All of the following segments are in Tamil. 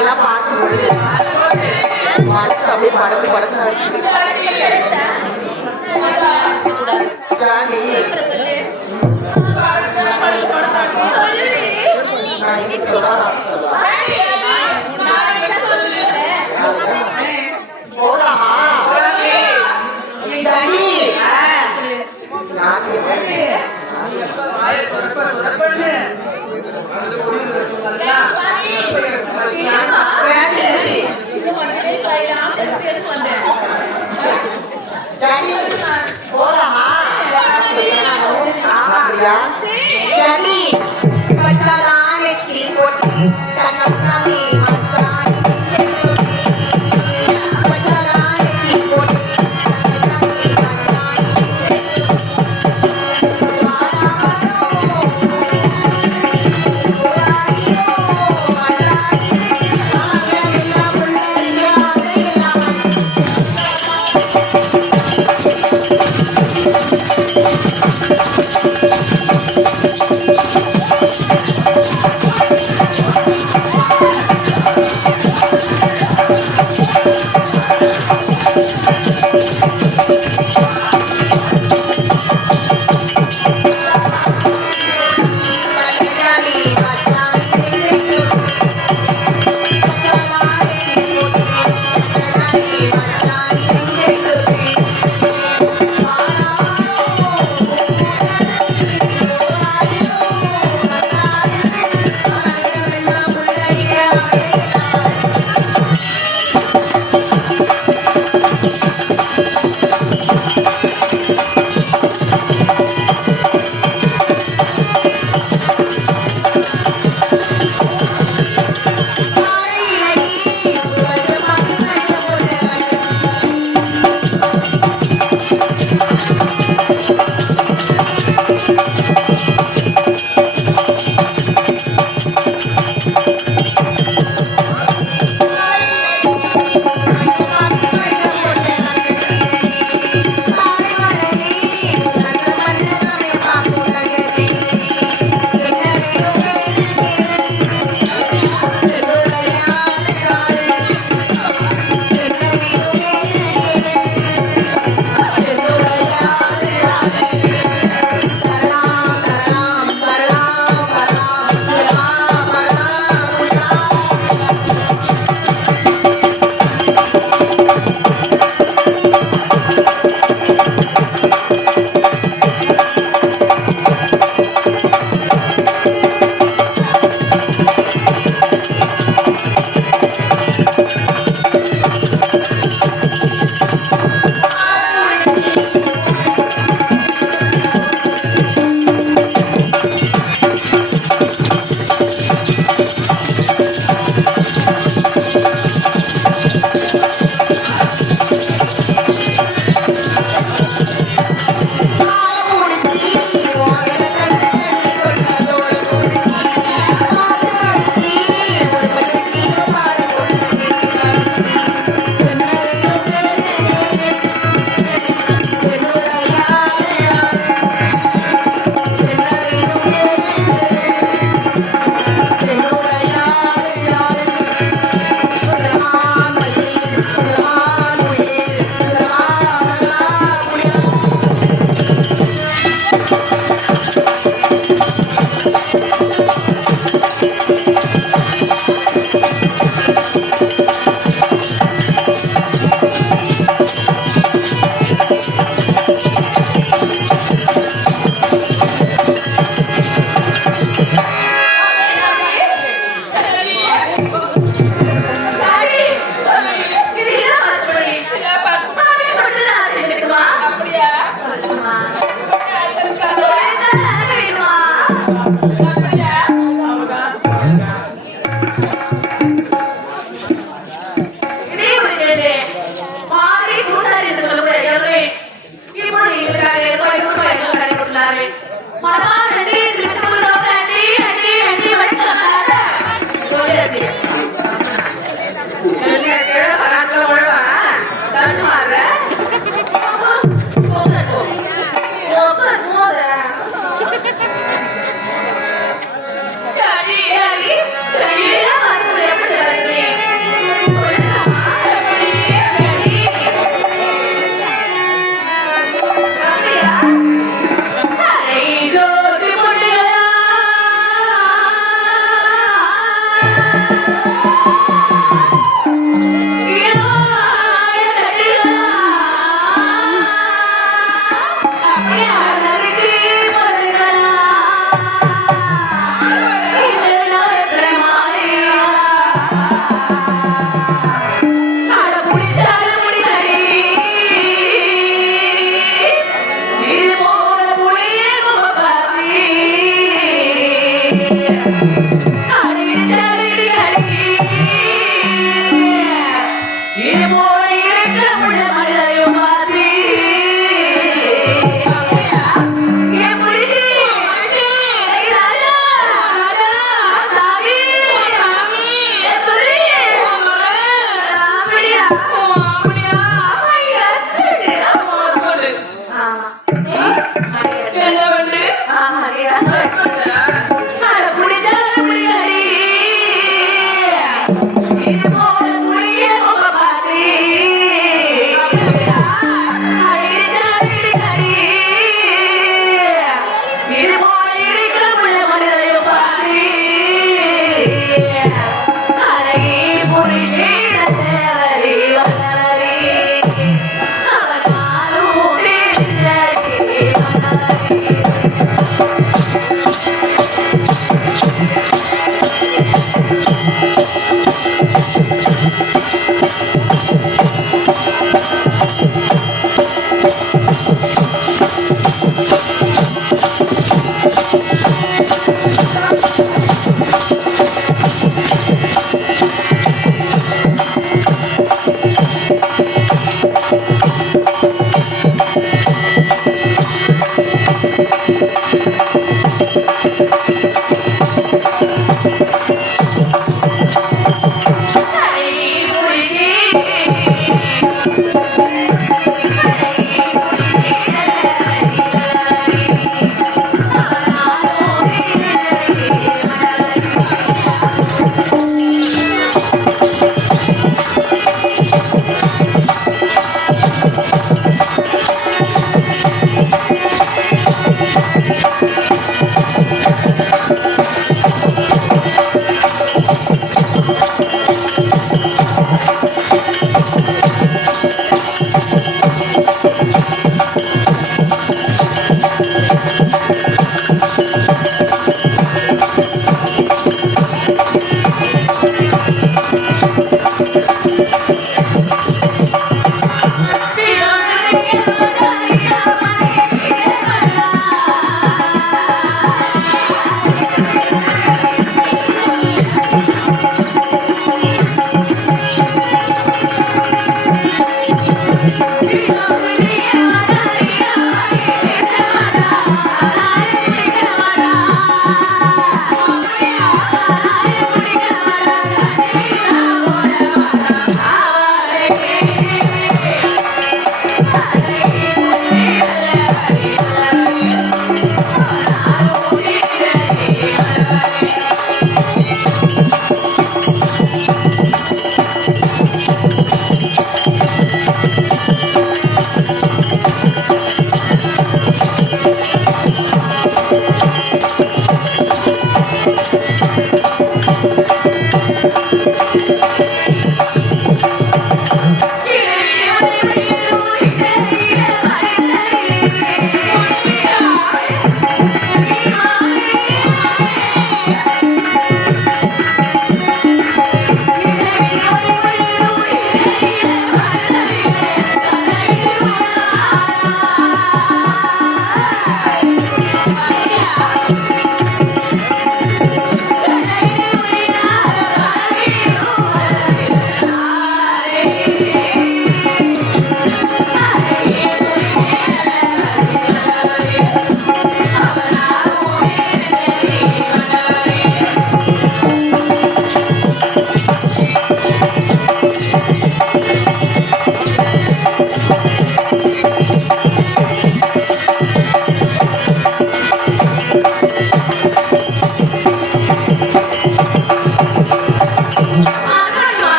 எல்லாம் பார்க்கும் பொழுது மனசு அப்படியே படத்து ஜானி போலாமா Jadi, pacaran itu boti, jangan kami makan. Pacaran itu boti,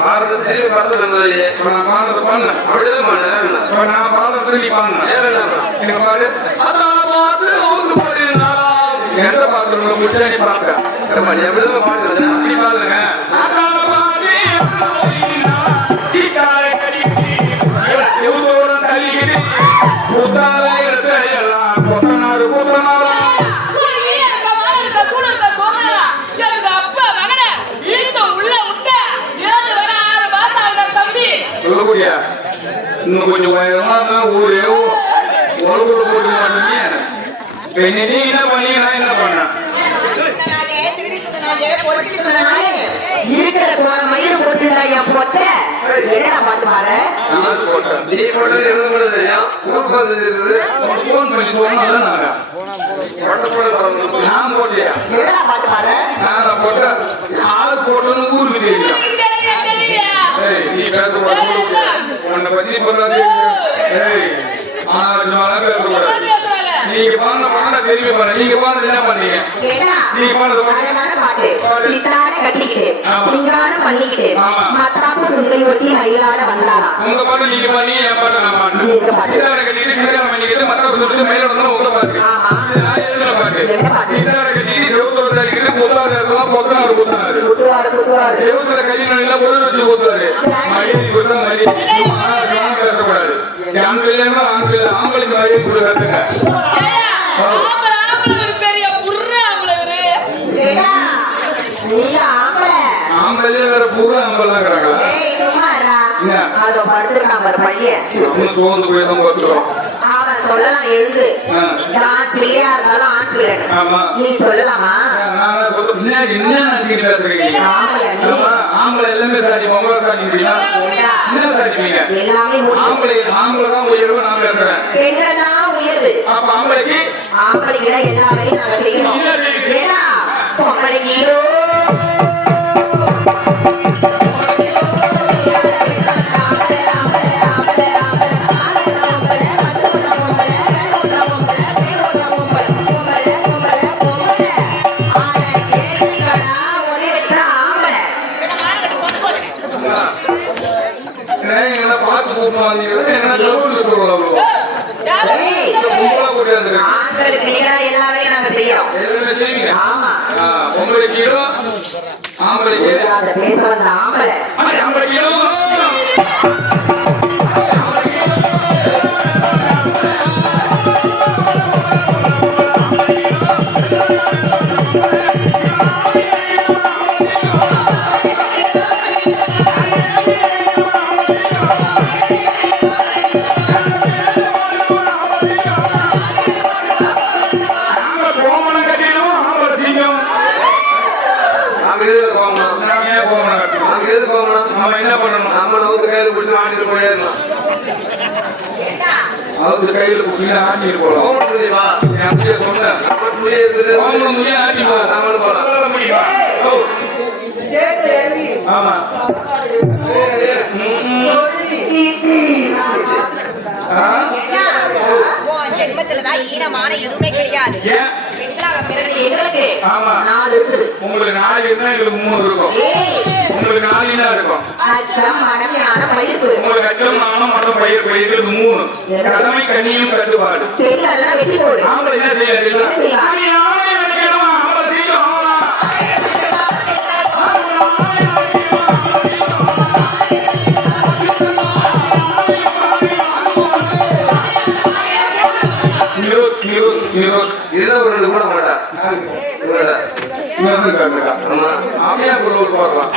பாரத திரும்பி படத்துல இருந்தது நான் பாரத பண்ண அப்படிதான் பண்ண நான் பாரத திரும்பி பண்ண எனக்கு பாரு அதான பார்த்து அவங்க பாடினாரா எந்த பாத்துருங்க முன்னாடி பார்க்க எப்படிதான் பாடுறது அப்படி பாருங்க அதான பாடி சீட்டாரை கடிக்கிட்டு எவ்வளோ கழிக்கிட்டு புத்தாரை எல்லாம் கொத்தனாரு கொத்தனாரா இன்னும் கொஞ்சம் உயரமா ஊரே உலகுல போட்டு மாட்டீங்க நீ என்ன பண்ணி நான் என்ன பண்ணேன் இருக்கிற மயிறு போட்டுடா என் போட்ட என்ன பாத்து பாரு நீ போட்டது எழுத தெரியும் போன் பண்ணி சொன்னாங்க நான் போட்டியா என்ன பாத்து பாரு நான் போட்டேன் ஆள் போட்டது ஊருக்கு தெரியும் நீ பேச உன்னை பத்தி பேசக்கூடாது நீங்க பாருங்க பாருங்க தெரியுமே பாருங்க நீங்க பாருங்க என்ன பண்ணீங்க நீங்க பாருங்க உங்க பாட்டு நீங்க பண்ணி என் பாட்டு நான் பாட்டு கட்டிட்டு கல்யாணம் பண்ணிக்கிட்டு மற்ற மேல வந்து உங்களை பாட்டு நான் எழுதுன பாட்டு கட்டிட்டு செவத்துல அடிக்கிட்டு புத்தாரு இருக்கலாம் பொத்தனாரு புத்தாரு செவத்துல கல்யாணம் ஒரு வச்சு போத்தாரு மரியாதை கொடுத்தா மரியாதை பேசக்கூடாது ஆம்பளைக்கு மரியாதை கொடுக்கறதுங்க ஆம்பளே வேற பூரா ஆம்பளாங்கிறாங்களா சோர்ந்து போய் தான் பார்த்துக்கிறோம் சொல்லலாம் எழுது பிள்ளையா இருந்தாலும் ஆண் பிள்ளை நீ சொல்லலாமா என்ன நினைச்சுக்கிட்டு பேசுறீங்க ஆம்பளை எல்லாமே சாட்சி உங்களை சாட்சி முடியுமா என்ன சாட்சிப்பீங்க ஆம்பளை தான் உயர்வு நான் பேசுறேன் உயர்வு அப்ப ஆம்பளைக்கு எல்லா வேலையும் நாங்க செய்யணும் பொம்பளைக்கு என்ன பண்ணணும் நம்ம நவுத்து கையில பிடிச்சி ஆண்டிட்டு போயிடணும் அவருக்கு கையில பிடிச்சி ஆண்டிட்டு போகலாம் முடியுமா அப்படியே சொன்னேன் ஆண்டி போகலாம் நாமளும் போகலாம் ஆமா ஜென்மத்துலதான் ஈனமான எதுவுமே கிடையாது உங்களுக்கு 4 இருந்தா எங்களுக்கு 3 இருக்கும் உங்களுக்கு 4 தான் இருக்கும் உங்களுக்கு அச்சம் நானும் மனம் பயிர் எங்களுக்கு 3 கடமை கண்ணியும் கட்டுப்பாடு ஆம்பளை என்ன செய்யலாம் கூட மாட்டா ஆமையா பொருள் போடுறான்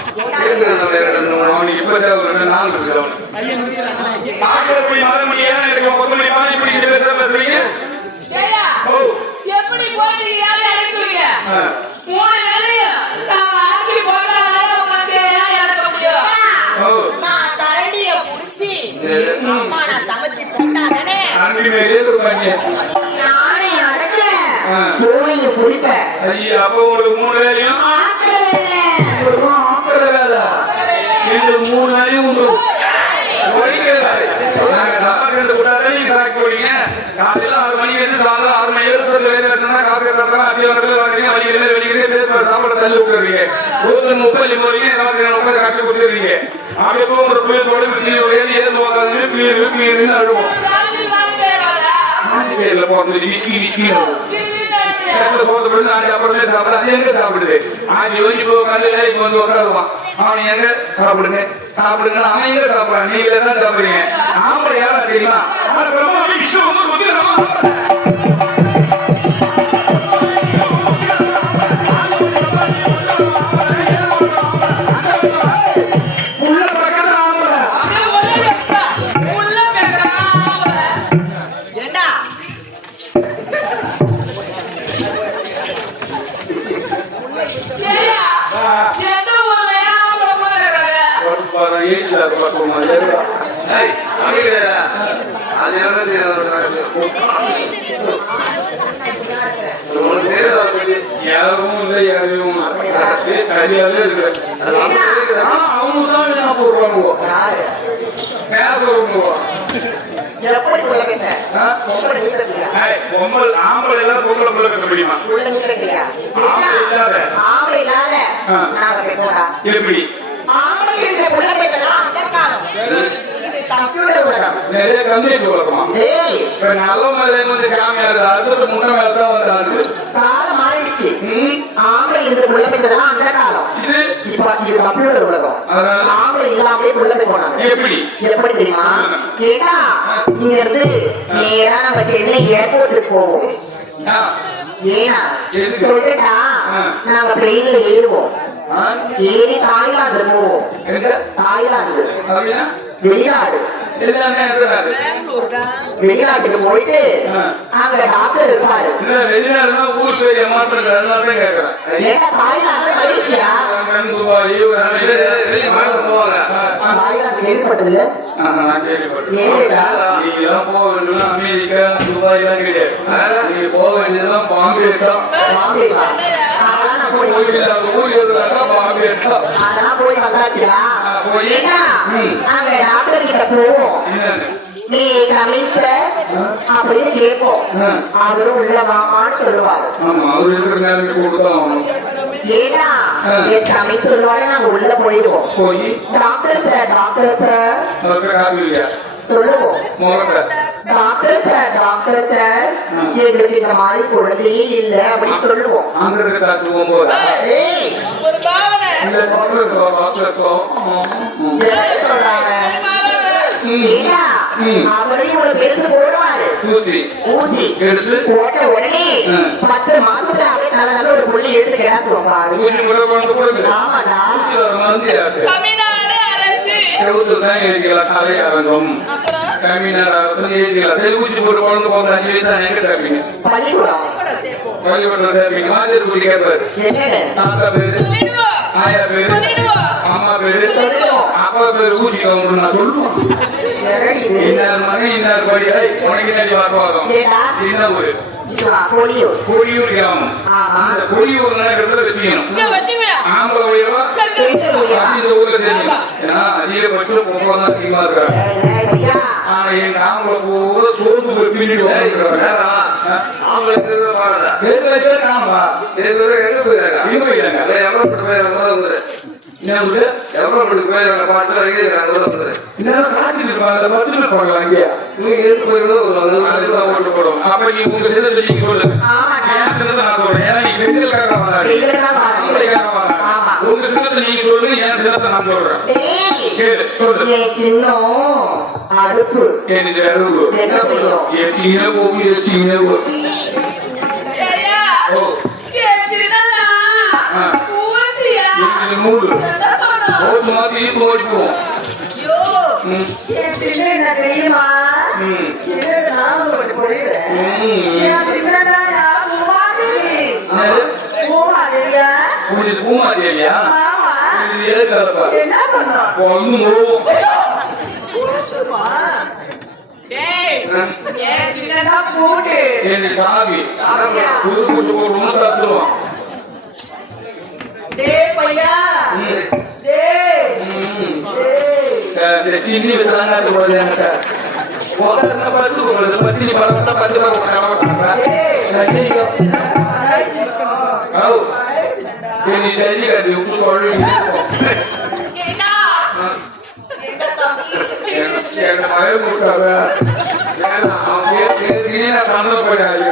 அவனுக்கு இப்ப 2 நாள் இருக்கு பேசுறீங்க எப்படி போட்டீங்க சமைச்சு போட்டாதானே அப்ப உங்களுக்கு 3 வேலையும் 3 வேலையும் காலையில 6 மணிக்கு சாயந்தரம் 6 மணி வரைக்கும் சொன்னா காசு கட்டலாம் அதிகாரத்துல வாங்குறீங்க வெளிக்கிறீங்க சாப்பாடு தள்ளி விட்டுறீங்க ஒரு 30 வரைக்கும் நமக்கு காட்சி கொடுத்துருவீங்க அப்போ ஒரு பிள்ளையோட ஏது போகாதுன்னு அழுவோம் பேர்ல போறது விஸ்கி அப்புறமே சாப்பிட அது எங்க சாப்பிடுது ஆஞ்சு வச்சு உட்காந்து வேலைக்கு வந்து உட்காருவான் அவன் எங்க சாப்பிடுங்க சாப்பிடுங்க அவன் எங்க சாப்பிடுறான் நீங்க தான் சாப்பிடுறீங்க ஆம்பளை யாரா தெரியுமா யாரும் இல்லை யாரையும் சரியாவே இருக்கு அவங்க தான் போடுவாங்க பொம்பல் ஆம்பளை எல்லாம் பொம்பளை புள்ள கட்ட முடியுமா எப்படி நிறைய கம்ப்யூட்டர் உலகமா நல்ல மேல வந்து கிராம அது முன்ன மேலதான் வந்து ஆகுது காலம் மாறிடுச்சு ஆம்பளை இருக்கிற புள்ள பெற்றதெல்லாம் அந்த காலம் இப்ப இது கம்ப்யூட்டர் உலகம் ஆம்பளை இல்லாமலே புள்ள பெற்று போனாங்க எப்படி தெரியுமா கேட்டா இங்க இருந்து நேரா நம்ம சென்னை ஏர்போர்ட்டுக்கு போவோம் ஏன்னா சொல்லிட்டா நாங்க பிளேன்ல ஏறுவோம் ஏறி தாய்லாந்து போவோம் தாய்லாந்து வெளிநாடு வெளிநாட்டுக்கு போயிட்டு அங்க டாக்டர் இருப்பாரு வெளிநாடுனா ஊருக்கு ஏமாத்துறது கேக்குறேன் மலேசியா கேள்விப்பட்டது போக வேண்டியதுனா அமெரிக்கா துபாய் எல்லாம் கிடையாது நீங்க போக வேண்டியதுதான் பாம்பே தான் அதெல்லாம் போய் வந்தாச்சுடா அங்க டாக்டர் கிட்ட போவோம் நீ கமிங் சார் அப்படின்னு கேட்போம் அவரும் உள்ள வாமான்னு சொல்லுவாரு ஏன்னா என் கமிங் சொல்லுவாரு நாங்க உள்ள போயிடுவோம் டாக்டர் சார் சொல்லுவோம் டாக்டர் சார் எங்களுக்கு இந்த மாதிரி குழந்தையே இல்ல அப்படின்னு சொல்லுவோம் அவரையும் ஒரு பெருசு போடுவாரு ஊசி போட்ட உடனே 10 மாசத்துல அப்படியே நல்ல ஒரு புள்ளி எடுத்து கிடா சொல்றாரு ஆமாடா காலை அரங்கம் கம்மினார் ஊசி போட்டு குழந்தை போட்டு 5 வயசு எங்க சேர்ப்பீங்க பள்ளிக்கூடம் சேர்ப்பீங்க மாதிரி கூட்டி கேட்பாரு தாத்தா பேரு ஆயா பேரு அம்மா பேரு அப்பா பேரு ஊசி வாங்கணும் நான் சொல்லுவோம் இன்னார் மகன் இன்னார் படி உனக்கு என்ன வாக்குவாதம் என்ன ஊரு கொடியூர் கிராமம் அந்த கொடியூர் இடத்துல வச்சுக்கணும் ஆம்பளை உயர்வா இந்த ஊர்ல தெரியும் ஏன்னா அதிகபட்சம் பொம்பளை தான் அதிகமா இருக்காங்க ஆனா எங்க ஆம்பளை பூரா சோர்ந்து போய் பின்னாடி அடுப்பு பூமாரியா சாவி புது புது போட்டு தத்துருவான் சின்னி வச்சாங்க உட்கார்ந்தா பத்து உங்களுக்கு பத்தி நீ பழக்கத்தை பத்து பேர் உட்கார மாட்டாங்க நீ தெரியாது உப்பு குழந்தை ஏண்டா எங்க தம்பி என்ன மயம் கொடுத்தாரு அவங்க சந்தோஷப்படாது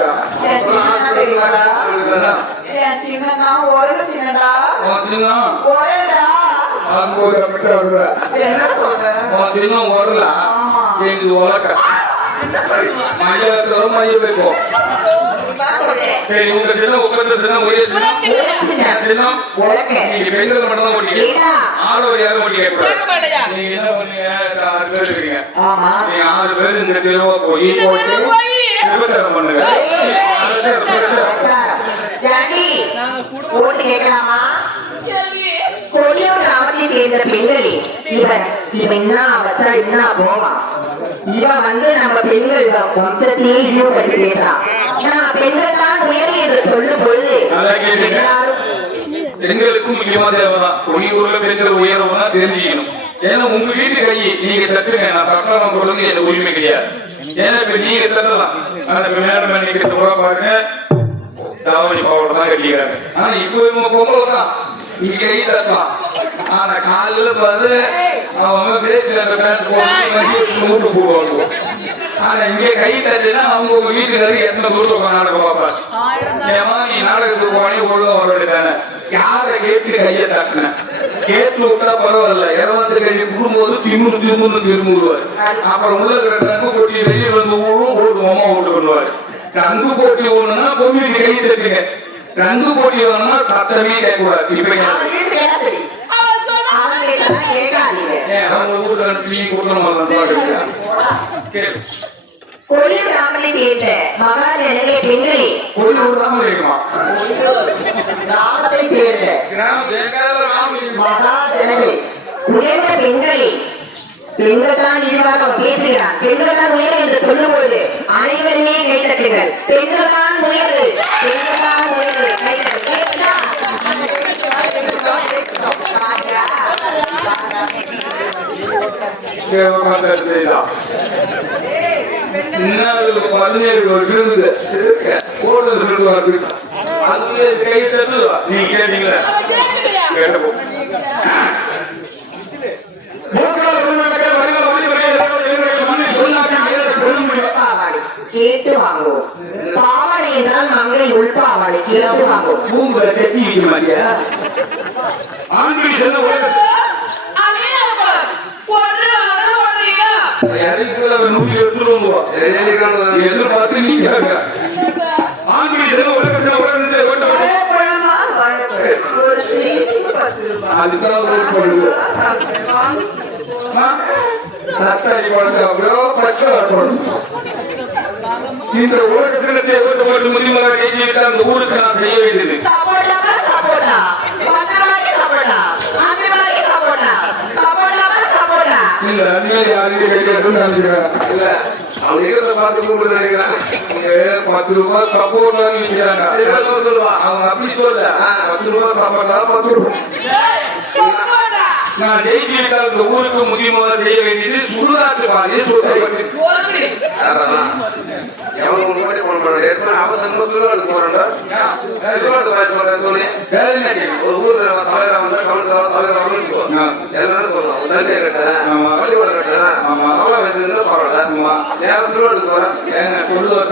சின்னதா ஒரு சின்னதா ஒரேடா என்ன சொல்ற வரல மையத்துல மைய வைப்போம் சரி உங்க சின்ன உட்கார்ந்த சின்ன ஒரே சின்னம் நீங்க பெண்கள் மட்டும் தான் ஓட்டிக்க ஆடவர் யாரும் ஓட்டிக்க நீங்க என்ன பண்ணீங்க 6 பேர் இருக்கீங்க நீங்க 6 பேர் இந்த தெருவா போய் விபச்சாரம் பண்ணுங்க ஓட்டு கேட்கலாமா கொடியோட அவதி சேர்ந்த பெண்களே இவன் என்ன வச்சா என்ன போவான் இவன் நம்ம பெண்கள் வம்சத்தையே இழிவுபடுத்தி பேசுறான் நான் பெண்கள் தான் உயர்வு என்று சொல்லும் பொழுது பெண்களுக்கும் முக்கியமா தேவைதான் ஊர்ல பெண்கள் உயர்வுனா தெரிஞ்சுக்கணும் ஏன்னா உங்க வீட்டு கை நீங்க தட்டுங்க நான் தட்டாரம் சொல்றது எனக்கு உரிமை கிடையாது ஏன்னா இப்ப நீங்க தட்டலாம் ஆனா இப்ப மேடம் நினைக்கிறது கூட பாருங்க தாவணி பாவட்டம் தான் கட்டிக்கிறாங்க ஆனா இப்ப பொம்பளை தான் இங்க கை தட்டலாம் ஆனா காலையில பார்த்து அவன் பேசுற பேண்ட் போட்டு மூட்டு போடுவாங்க ஆனா இங்க கை தட்டுனா அவங்க உங்க வீட்டுக்காரருக்கு எத்தனை தூரத்துக்கு நாடகம் பார்ப்பாங்க ஏமா நீ நாடகத்துக்கு போனே ஒழுங்கா வர வேண்டியதானே யாரை கேட்டு கையை தட்டின கேட்டு விட்டா பரவாயில்ல இரவாத்து கை விடும்போது திமுன்னு திரும்புவார் அப்புறம் உள்ள இருக்கிற தங்கு போட்டி வெளியே வந்து ஊழும் ஓட்டு அம்மா ஓட்டு பண்ணுவாரு தங்கு போட்டி ஒண்ணுன்னா பொம்மி கை தட்டுங்க தங்கு போட்டி வேணும்னா சத்தமே கேட்கக்கூடாது இப்ப பெண்கள் தான் இழிவாக பேசுகிறார் பெண்கள் தான் உயர்வு என்று சொல்லும் பொழுது அனைவருமே கைதட்டுங்கள் பெண்கள் தான் உயர்வு பெண்கள் தான் உயர்வு நீங்க கேட்டீங்களா கேட்டப்போ கேட்டு வாங்குவோம் பாவாடை என்றால் மங்கை உள்பாவாடை கேட்டு வாங்குவோம் பூம்பை கட்டி வைக்க மாட்டியா ஆண்கள் செல்ல எதிர்பார்த்து நீங்க ஆண்கள் செல்ல உலகத்தில் அதுக்காக இந்த உலகத்தினத்தை ஓட்டு முடிவுகளை கைவிட்டு அந்த ஊருக்கு நான் செய்ய வேண்டியது இல்ல அந்நிய யாரையும் இல்ல அவங்க இருக்கிறத பார்த்து கூப்பிட்டு நினைக்கிறாங்க 10 ரூபாய் சப்போர்ட்லாம் சொல்லுவாங்க அவங்க அப்படி சொல்லல 10 ரூபாய் சப்போர்ட்டா 10 ரூபாய் நான் ஜெயிச்சு அந்த ஊருக்கு முக்கியமாக செய்ய வேண்டியது சுடுகாட்டு பாதையை எவனுக்கு முன்னாடி போன ஏற்கனவே அவசரம் சுடுகாட்டு போறேன்டா சுடுகாட்டு பாய் சொல்றேன் சொல்லி ஒரு ஊர்ல தலைவராக வந்தா கவுன்சிலர் தலைவராக எல்லாரும் சொல்லலாம் நன்றி கட்டுறேன் பள்ளிக்கூடம் கட்டுறேன் அவ்வளோ வயசுல பரவாயில்ல நேரம் சுடுகாட்டுக்கு வரேன் சொல்லுவேன்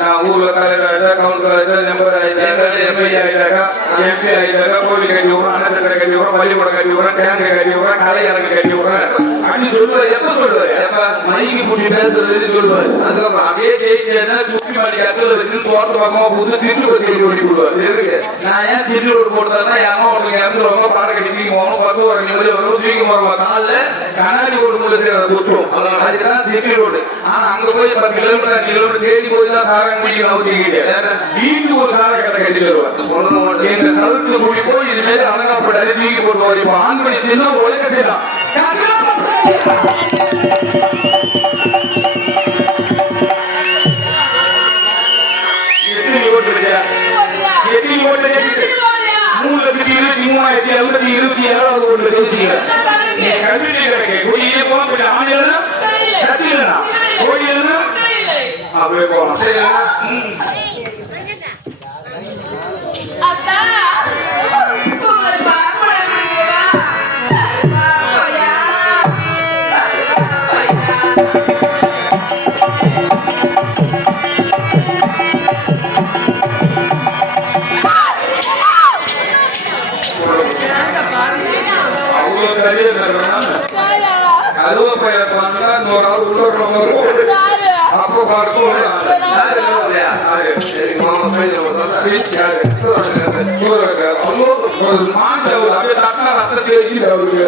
நான் ஊர்ல தலைவர் கவுன்சிலர் மெம்பர் ஆயிட்டாக்கா எம்எல்ஏ ஆயிட்டாக்கா எம்பி ஆயிட்டாக்கா கோவில் கட்டி விடுறோம் அண்ணன் கட்டி விடுறோம் பள்ளிக்கூடம் கட்டி விடுறோம் டேங்க் கட்டி விடுறேன் கலையரங்க கட்டி விடுறேன் அப்படின்னு சொல்லுவாரு எப்ப சொல்லுவாரு எப்ப மைக்கு பிடிச்சி பேசுறதுன்னு சொல்லுவாரு அதுக்கப்புறம் அப்படியே ஜெயிச்சேன்னா சுற்றி மாடி கத்துல வச்சு தோட்ட பக்கமா புது திருட்டு பத்தி ஓடி போடுவாரு எதுக்கு நான் ஏன் திருட்டு ஓட்டு போட்டதுன்னா என் ஒருத்தங்க இறந்துருவாங்க பாடம் கட்டி தூக்கி போகணும் 10 ஒரு நிம்மதி வரும் தூக்கி போறோம் காலில் கண்ணாடி ஓடு முள்ளு குத்துரும் அதுக்குதான் திருட்டு ரோடு ஆனா அங்க போய் 10 கிலோமீட்டர் தேடி போய் தான் சாரம் குடிக்கணும் அவசியம் வீட்டுக்கு ஒரு சார கட்டை கட்டி வருவார் எங்க கழுத்துல கூடி போய் இது மாரி அலங்காப்பட்டு தூக்கி போட்டு வரைப்போம் ஆண்மணி சின்ன உலக செய்யலாம் அப்படியே போகலாம் சரிங்களா? அத்தா உங்களை பார்க்க முடியுமா? போயா அவ்வளவு சரியா இருக்கிறான். கருவ பையன் வாங்கினா இன்னொரு ஆள் உள்ள இருக்கிறவங்க அப்ப பார்த்து ஒரு ஆள். யாரு இல்லையா? சரி, மாமா பையன் ஒரு யாரு? ஒரு மாட்டை ஒரு அப்படியே தட்டினா ரசத்தை வச்சுட்டு அவருக்கு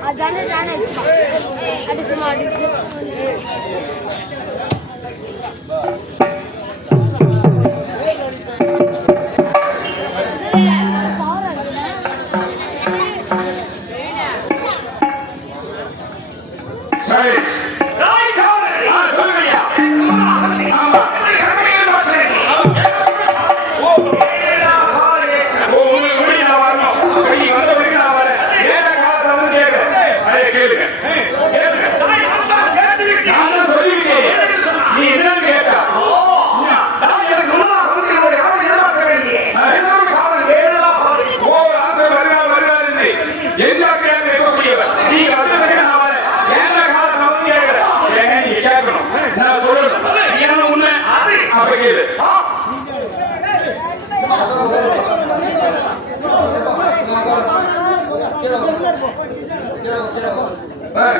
Adana ada semua di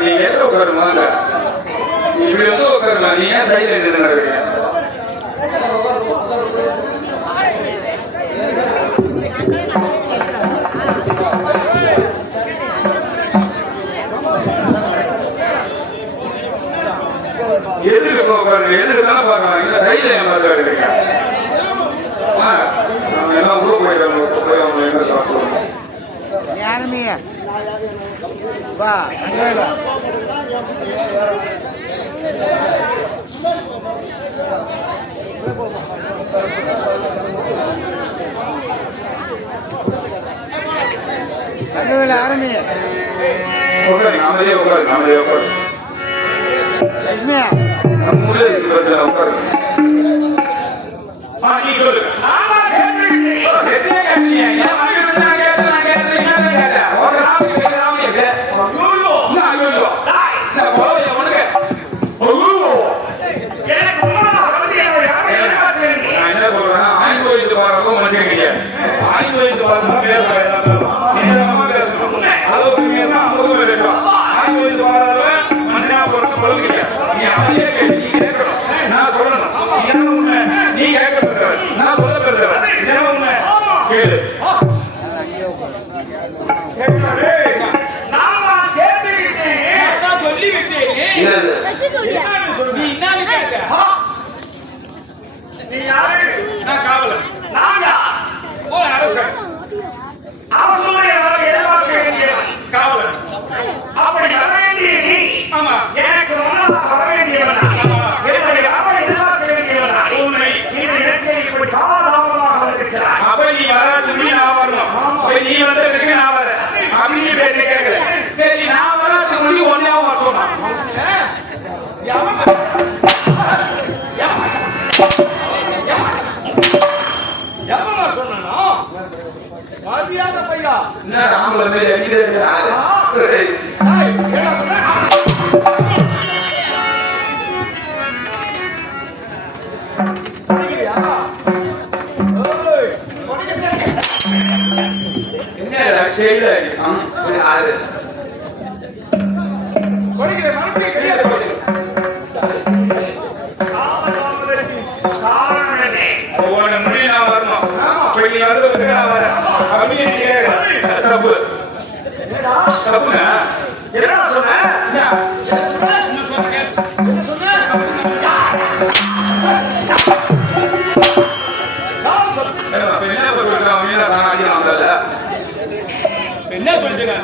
நீ எதுல உட்காருமா இப்படி வந்து உட்காருலாம் நீ ஏன் சைட்ல நின்று நடக்கிறீங்க எதுக்கு உட்காருங்க எதுக்கு தானே பார்க்கலாம் இல்ல சைட்ல ஏன் பார்த்து எடுக்கிறீங்க நம்ம எல்லாம் உள்ள போயிடுறாங்க போய் அவங்க என்ன சாப்பிடுவோம் யாருமே வா அங்கே அங்கே ஆரம்பி உட்காருங்க அமைதியா உட்காருங்க அமைதியா உட்காருங்க லட்சுமியா நம்ம முடியாது பிரச்சனை உட்காருங்க நீ சொல்லு நீ கேட்க நான் சொல்ல ஏய், என்ன சொன்ன என்னடா ஷேடா அடிக்கும் அது கொடிக்கிற மறுபடியும் கையால போடு. உன முடி நான் வரணும் இப்ப நீ வந்து நான் வரேன் அப்படியே நீ கேட்க தப்பு தப்புங்க என்னடா சொன்ன நான் சொன்ன என்ன சொல்றான் நான் அடி வாங்கல என்ன சொல்லிட்டு